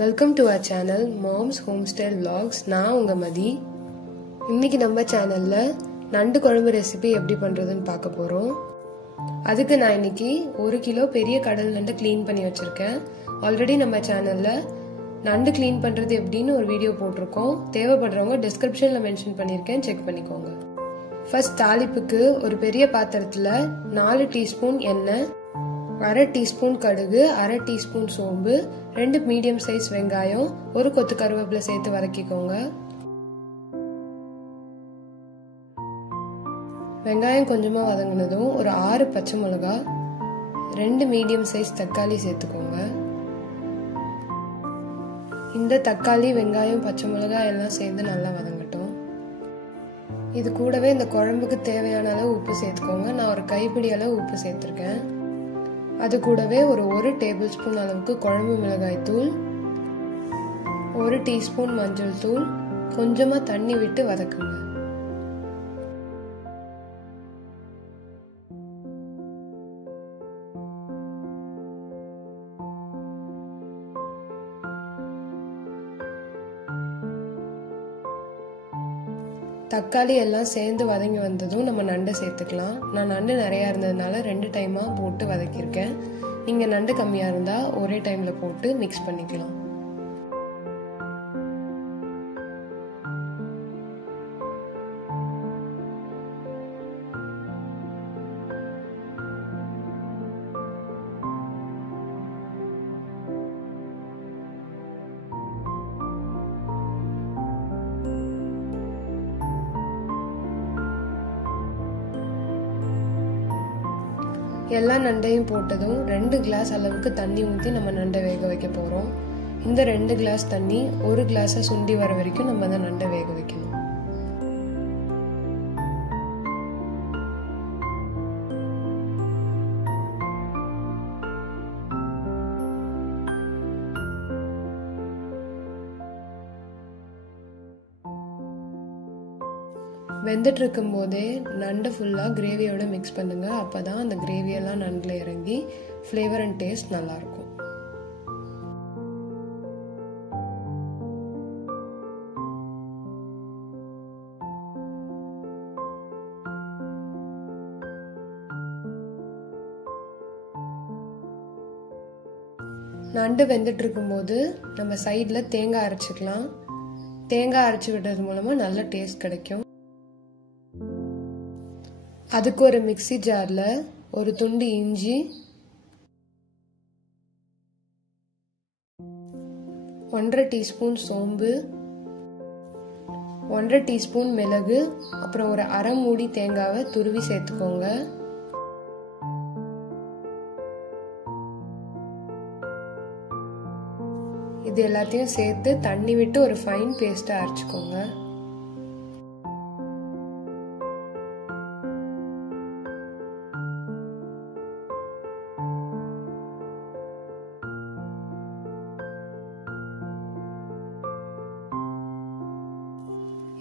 Welcome to our channel moms home style vlogs. நான் உங்க மதி. இன்னைக்கு நம்ம சேனல்ல நண்டு குழம்பு ரெசிபி எப்படி பண்றதுன்னு பார்க்க போறோம். அதுக்கு நான் இன்னைக்கு 1 கிலோ பெரிய கடல் நண்டு க்ளீன் பண்ணி வச்சிருக்கேன். ஆல்ரெடி நம்ம சேனல்ல நண்டு க்ளீன் பண்றது எப்படின்னு ஒரு வீடியோ போட்டிருக்கோம். தேவைப்படுறவங்க டிஸ்கிரிப்ஷன்ல மென்ஷன் பண்ணிருக்கேன், செக் பண்ணிக்கோங்க. ஃபர்ஸ்ட் தாளிப்புக்கு ஒரு பெரிய பாத்திரத்துல 4 டீஸ்பூன் எண்ணெய், 1/2 டீஸ்பூன் கடுகு, 1/2 டீஸ்பூன் சோம்பு, 2 மீடியம் சைஸ் வெங்காயம், ஒரு கொத்து கருவேப்பிலை சேர்த்து வதக்கிக்கோங்க. வெங்காயம் கொஞ்சமா வதங்கினதும் ஒரு 6 பச்சை மிளகாய், 2 மீடியம் சைஸ் தக்காளி சேர்த்துக்கோங்க. இந்த தக்காளி, வெங்காயம், பச்சை மிளகாய் எல்லாம் சேர்ந்து நல்லா வதங்கட்டும். இது கூடவே இந்த குழம்புக்கு தேவையான அளவு உப்பு சேர்த்துக்கோங்க. நான் ஒரு கைப்பிடி அளவு உப்பு சேர்த்திருக்கேன். அது கூடவே ஒரு 1 டேபிள் ஸ்பூன் அளவுக்கு குழம்பு மிளகாய் தூள், 1 டீஸ்பூன் மஞ்சள் தூள், கொஞ்சமா தண்ணி விட்டு வதக்குங்க. தக்காளி எல்லாம் சேர்ந்து வதங்கி வந்ததும் நம்ம நண்டை சேர்த்துக்கலாம். நான் நண்டு நிறையா இருந்ததுனால 2 டைமா போட்டு வதக்கியிருக்கேன். நீங்க நண்டு கம்மியா இருந்தா ஒரே டைம்ல போட்டு மிக்ஸ் பண்ணிக்கலாம். எல்லா நண்டையும் போட்டதும் 2 கிளாஸ் அளவுக்கு தண்ணி ஊற்றி நம்ம நண்டை வேக வைக்க போறோம். இந்த 2 கிளாஸ் தண்ணி 1 கிளாஸை சுண்டி வர வரைக்கும் நம்ம அந்த நண்டை வேக வைக்கணும். வெந்துட்டு இருக்கும் போதே நண்டை ஃபுல்லா கிரேவியோட மிக்ஸ் பண்ணுங்க. அப்பதான் அந்த கிரேவியெல்லாம் நண்டுல இறங்கி ஃப்ளேவர் அண்ட் டேஸ்ட் நல்லா இருக்கும். நண்டு வெந்துட்டு இருக்கும் போது நம்ம சைட்ல தேங்காய் அரைச்சிக்கலாம். தேங்காய் அரைச்சி விடுறது மூலமா நல்ல டேஸ்ட் கிடைக்கும். அதுக்கு ஒரு மிக்ஸி ஜார்ல ஒரு துண்டு இஞ்சி, 1/2 டீஸ்பூன் சோம்பு, 1/2 டீஸ்பூன் மிளகு, அப்புறம் ஒரு அரை மூடி தேங்காவை துருவி சேர்த்துக்கோங்க. இது எல்லாத்தையும் சேர்த்து தண்ணி விட்டு ஒரு ஃபைன் பேஸ்டா அரைச்சுக்கோங்க.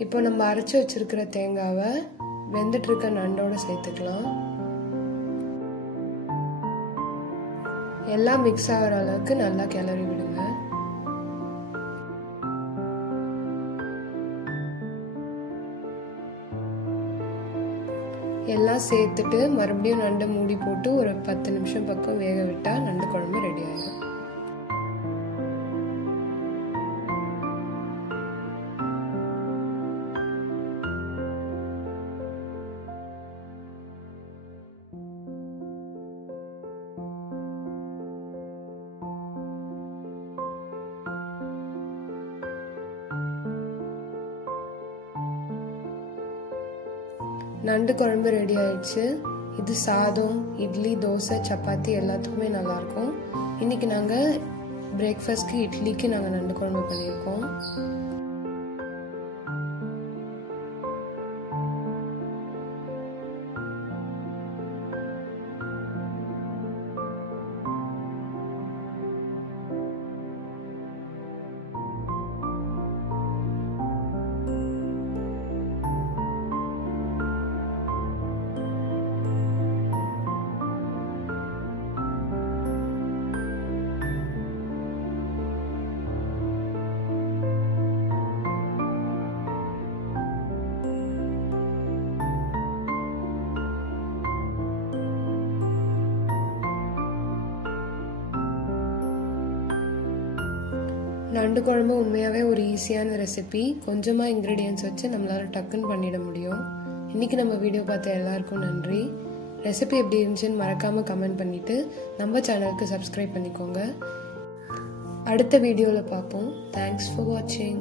இப்போ நம்ம அரைச்சு வச்சிருக்கிற தேங்காவை வெந்துட்டு இருக்க நண்டோட சேர்த்துக்கலாம். எல்லாம் மிக்ஸ் ஆகிற அளவுக்கு நல்லா கிளறி விடுங்க. எல்லாம் சேர்த்துட்டு மறுபடியும் நண்டை மூடி போட்டு ஒரு 10 நிமிஷம் பக்கம் வேக விட்டா நண்டு குழம்பு ரெடி ஆயிடும். நண்டு குழம்பு ரெடி ஆயிடுச்சு. இது சாதம், இட்லி, தோசை, சப்பாத்தி எல்லாத்துக்குமே நல்லா இருக்கும். இன்னைக்கு நாங்க பிரேக்ஃபாஸ்ட்க்கு இட்லிக்கு நாங்க நண்டு குழம்பு பண்ணியிருக்கோம். நண்டு குழம்பு உண்மையாகவே ஒரு ஈஸியான ரெசிபி. கொஞ்சமாக இன்க்ரீடியன்ஸ் வச்சு நம்மளால் டக்குன்னு பண்ணிட முடியும். இன்றைக்கி நம்ம வீடியோ பார்த்த எல்லாருக்கும் நன்றி. ரெசிபி எப்படி இருந்துச்சுன்னு மறக்காமல் கமெண்ட் பண்ணிவிட்டு நம்ம சேனலுக்கு சப்ஸ்கிரைப் பண்ணிக்கோங்க. அடுத்த வீடியோவில் பார்ப்போம். தேங்க்ஸ் ஃபார் வாட்சிங்.